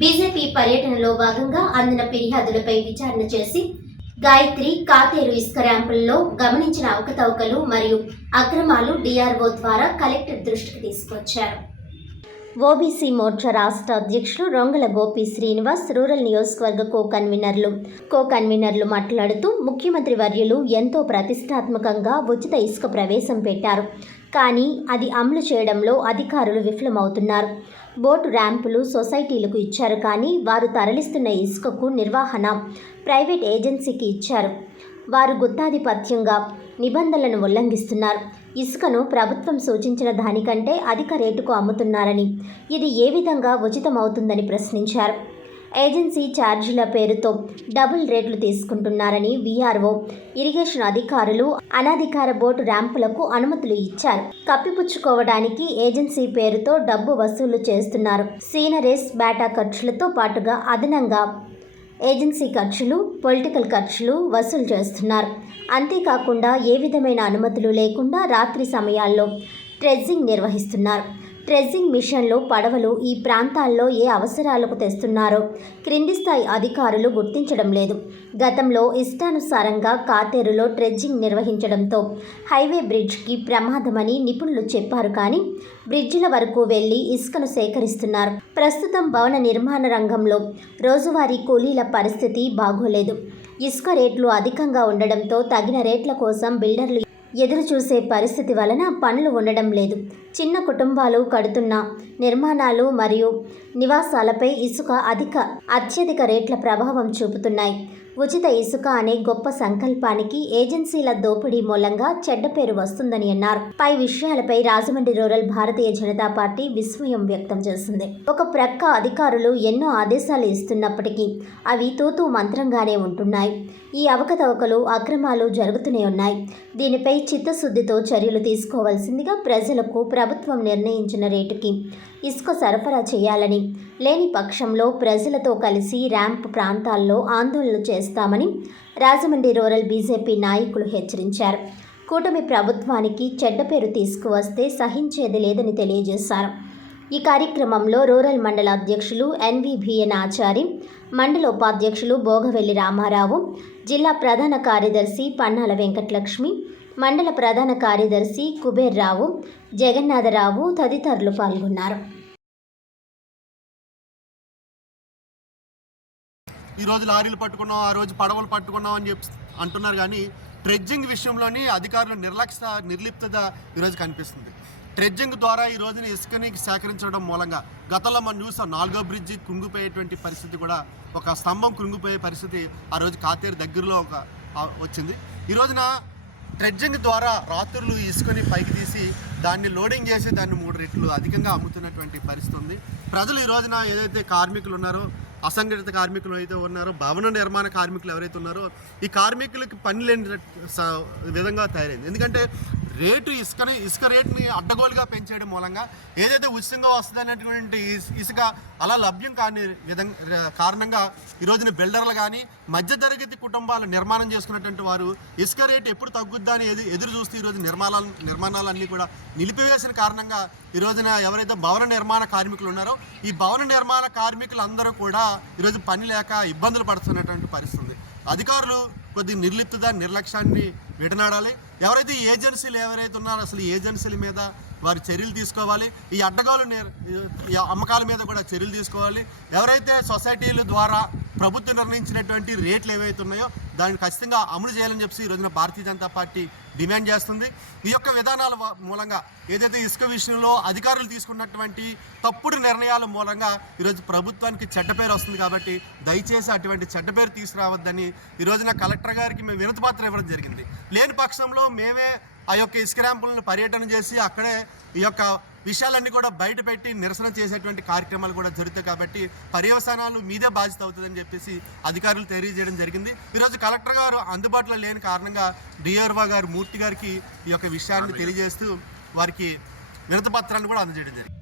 BJP పర్యటనలో భాగంగా అందిన ఫిర్యాదులపై విచారణ చేసి గాయత్రి కాతేరు ఇసుక ర్యాంపుల్లో గమనించిన అవకతవకలు మరియు అక్రమాలు డిఆర్ఓ ద్వారా కలెక్టర్ దృష్టికి తీసుకొచ్చారు. ఓబీసీ మోర్చా రాష్ట్ర అధ్యక్షులు రొంగల గోపి శ్రీనివాస్ రూరల్ నియోజకవర్గ కో కన్వీనర్లు కో కన్వీనర్లు మాట్లాడుతూ ముఖ్యమంత్రి వర్యులు ఎంతో ప్రతిష్టాత్మకంగా ఉచిత ఇసుక ప్రవేశం పెట్టారు. కానీ అది అమలు చేయడంలో అధికారులు విఫలమవుతున్నారు. బోటు ర్యాంపులు సొసైటీలకు ఇచ్చారు కానీ వారు తరలిస్తున్న ఇసుకకు నిర్వహణ ప్రైవేట్ ఏజెన్సీకి ఇచ్చారు. వారు గుత్తాధిపత్యంగా నిబంధనలను ఉల్లంఘిస్తున్నారు. ఇసుకను ప్రభుత్వం సూచించిన దానికంటే అధిక రేటుకు అమ్ముతున్నారని ఇది ఏ విధంగా ఉచితమవుతుందని ప్రశ్నించారు. ఏజెన్సీ ఛార్జీల పేరుతో డబుల్ రేట్లు తీసుకుంటున్నారని వీఆర్ఓ ఇరిగేషన్ అధికారులు అనధికార బోటు ర్యాంపులకు అనుమతులు ఇచ్చారు. కప్పిపుచ్చుకోవడానికి ఏజెన్సీ పేరుతో డబ్బు వసూలు చేస్తున్నారు. సీనరేస్ బేటా ఖర్చులతో పాటుగా అదనంగా ఏజెన్సీ ఖర్చులు పొలిటికల్ ఖర్చులు వసూలు చేస్తున్నారు. అంతేకాకుండా ఏ విధమైన అనుమతులు లేకుండా రాత్రి సమయాల్లో ట్రెజింగ్ నిర్వహిస్తున్నారు. ట్రెజ్జింగ్ మిషన్లు పడవలు ఈ ప్రాంతాల్లో ఏ అవసరాలకు తెస్తున్నారో క్రింది స్థాయి అధికారులు గుర్తించడం లేదు. గతంలో ఇష్టానుసారంగా కాతేరులో ట్రెజ్జింగ్ నిర్వహించడంతో హైవే బ్రిడ్జ్కి ప్రమాదమని నిపుణులు చెప్పారు కానీ బ్రిడ్జిల వరకు వెళ్ళి ఇసుకను సేకరిస్తున్నారు. ప్రస్తుతం భవన నిర్మాణ రంగంలో రోజువారీ కూలీల పరిస్థితి బాగోలేదు. ఇసుక రేట్లు అధికంగా ఉండడంతో తగిన రేట్ల కోసం బిల్డర్లు ఎదురు చూసే పరిస్థితి వలన పనులు ఉండడం లేదు. చిన్న కుటుంబాలు కడుతున్న నిర్మాణాలు మరియు నివాసాలపై ఇసుక అధిక అత్యధిక రేట్ల ప్రభావం చూపుతున్నాయి. ఉచిత ఇసుక అనే గొప్ప సంకల్పానికి ఏజెన్సీల దోపిడీ మూలంగా చెడ్డ పేరు వస్తుందని అన్నారు. పై విషయాలపై రాజమండ్రి రూరల్ భారతీయ జనతా పార్టీ విస్మయం వ్యక్తం చేసింది. ఒక ప్రక్క అధికారులు ఎన్నో ఆదేశాలు ఇస్తున్నప్పటికీ అవి తూతూ మంత్రంగానే ఉంటున్నాయి. ఈ అవకతవకలు అక్రమాలు జరుగుతూనే ఉన్నాయి. దీనిపై చిత్తశుద్ధితో చర్యలు తీసుకోవాల్సిందిగా ప్రజలకు ప్రభుత్వం నిర్ణయించిన రేటుకి ఇసుక సరఫరా చేయాలని లేని పక్షంలో ప్రజలతో కలిసి ర్యాంప్ ప్రాంతాల్లో ఆందోళనలు చేస్తామని రాజమండ్రి రూరల్ బీజేపీ నాయకులు హెచ్చరించారు. కూటమి ప్రభుత్వానికి చెడ్డ పేరు తీసుకువస్తే సహించేది లేదని తెలియజేశారు. ఈ కార్యక్రమంలో రూరల్ మండల అధ్యక్షులు ఎన్విబిఎన్ ఆచారి మండల ఉపాధ్యక్షులు భోగవెల్లి రామారావు జిల్లా ప్రధాన కార్యదర్శి పన్నాల వెంకటలక్ష్మి మండల ప్రధాన కార్యదర్శి కుబేర్రావు జగన్నాథరావు తదితరులు పాల్గొన్నారు. ఈరోజు లారీలు పట్టుకున్నాం ఆ రోజు పడవలు పట్టుకున్నాం అని చెప్పి అంటున్నారు కానీ ట్రెడ్జింగ్ విషయంలోని అధికారుల నిర్లక్ష్య నిర్లిప్తత ఈరోజు కనిపిస్తుంది. ట్రెడ్జింగ్ ద్వారా ఈ రోజున ఇసుకని సేకరించడం మూలంగా గతంలో మనం చూసాం నాలుగో బ్రిడ్జి కుంగిపోయేటువంటి పరిస్థితి కూడా ఒక స్తంభం కృంగిపోయే పరిస్థితి ఆ రోజు కాతేరు దగ్గరలో ఒక వచ్చింది. ఈ రోజున ట్రెడ్జింగ్ ద్వారా రాత్రులు ఇసుకని పైకి తీసి దాన్ని లోడింగ్ చేసి దాన్ని మూడు రెట్లు అధికంగా అమ్ముతున్నటువంటి పరిస్థితి ఉంది. ప్రజలు ఈ రోజున ఏదైతే కార్మికులు ఉన్నారో అసంఘటిత కార్మికులు అయితే ఉన్నారో భవన నిర్మాణ కార్మికులు ఎవరైతే ఉన్నారో ఈ కార్మికులకి పని లేని స- విధంగా తయారైంది. ఎందుకంటే రేటు ఇసుకని ఇసుక రేటుని అడ్డగోలుగా పెంచేయడం మూలంగా ఏదైతే ఉచితంగా వస్తుందనేటువంటి ఇస్- ఇసుక అలా లభ్యం కాని విధంగా కారణంగా ఈ రోజున బిల్డర్లు కానీ మధ్యతరగతి కుటుంబాలు నిర్మాణం చేసుకున్నటువంటి వారు ఇసుక రేటు ఎప్పుడు తగ్గుద్దా అని ఎదు ఎదురు చూస్తూ ఈరోజు నిర్మాణాలు నిర్మాణాలన్నీ కూడా నిలిపివేసిన కారణంగా ఈ రోజున ఎవరైతే భవన నిర్మాణ కార్మికులు ఉన్నారో ఈ భవన నిర్మాణ కార్మికులందరూ కూడా ఈరోజు పని లేక ఇబ్బందులు పడుతున్నటువంటి పరిస్థితి అధికారులు కొద్ది నిర్లిప్తత నిర్లక్ష్యాన్ని విడనాడాలి ఎవరైతే ఈ ఏజెన్సీలు ఎవరైతే ఉన్నారో అసలు ఈ ఏజెన్సీల మీద వారు చర్యలు తీసుకోవాలి. ఈ అడ్డగోలు అమ్మకాల మీద కూడా చర్యలు తీసుకోవాలి. ఎవరైతే సొసైటీల ద్వారా ప్రభుత్వం నిర్ణయించినటువంటి రేట్లు ఏవైతే ఉన్నాయో దాన్ని ఖచ్చితంగా అమలు చేయాలని చెప్పి ఈ రోజున భారతీయ జనతా పార్టీ డిమాండ్ చేస్తుంది. ఈ యొక్క విధానాల మూలంగా ఏదైతే ఇసుక విషయంలో అధికారులు తీసుకున్నటువంటి తప్పుడు నిర్ణయాల మూలంగా ఈరోజు ప్రభుత్వానికి చెడ్డ పేరు వస్తుంది కాబట్టి దయచేసి అటువంటి చెడ్డ పేరు తీసుకురావద్దని ఈ రోజున కలెక్టర్ గారికి మేము వినతి పాత్ర ఇవ్వడం జరిగింది. లేని పక్షంలో మేమే ఆ యొక్క ఇసుక ర్యాంపులను పర్యటన చేసి అక్కడే ఈ యొక్క విషయాలన్నీ కూడా బయట పెట్టి నిరసన చేసేటువంటి కార్యక్రమాలు కూడా జరుగుతాయి కాబట్టి పర్యవసానాలు మీదే బాధ్యత అవుతుందని చెప్పేసి అధికారులు తెలియజేయడం జరిగింది. ఈరోజు కలెక్టర్ గారు అందుబాటులో లేని కారణంగా డిఆర్ఓ గారు మూర్తి గారికి ఈ యొక్క విషయాన్ని తెలియజేస్తూ వారికి వినతి పత్రాన్ని కూడా అందజేయడం జరిగింది.